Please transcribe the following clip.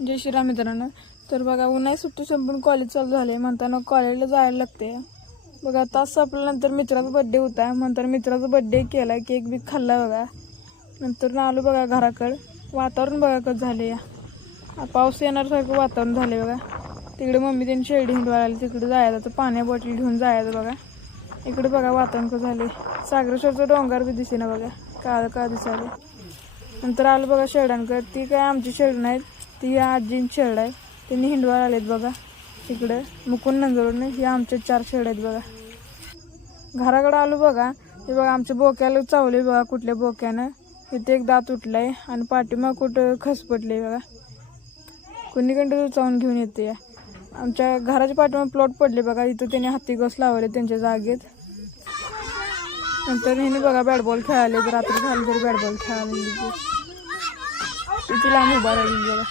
जय श्रीराम मित्रांनो. तर बघा उन्हाळी सुट्टी संपून कॉलेज चालू झाले म्हणताना कॉलेजला जायला लागते. बघा तास संपल्यानंतर मित्राचा बड्डे होता म्हणताना मित्राचा बड्डे केला, केक बी खाल्ला. बघा नंतर आलो बघा घराकडं. वातावरण बघा कसं झाले, पाऊस येण्यासारखं वातावरण झाले. बघा तिकडे मम्मी त्यांनी शेरडी हिंडवायला आली, तिकडे जायचं तर पाण्या बॉटल घेऊन जायचं. बघा इकडे बघा वातावरण कसं झाले, सागरेश्वरचं डोंगर बी दिसे ना बघा, काळं दिसाले. नंतर आलं बघा शेरडांकडे. ती काय आमची शेरड नाहीत, ती आजींची शेरड आहे. त्यांनी हिंडवायला आलेत बघा तिकडं मुकुंद नंगरून. हे आमचे 4 शेरड आहेत. बघा घराकडं आलो बघा. हे बघा आमच्या बोक्याला चावले बघा, कुठल्या बोक्यानं. इथे एक दात उठलाय आणि पाठीमाग कुठं खसपटले. बघा कुणीकडं चावून घेऊन येते. आमच्या घराच्या पाठीमाग प्लॉट पडले बघा, इथं त्यांनी हत्ती गस लावले त्यांच्या जागेत. नंतर ह्याने बघा बॅटबॉल खेळाले, रात्री झाली तरी बॅटबॉल खेळायला तिला लांब उभा राहिली बघा.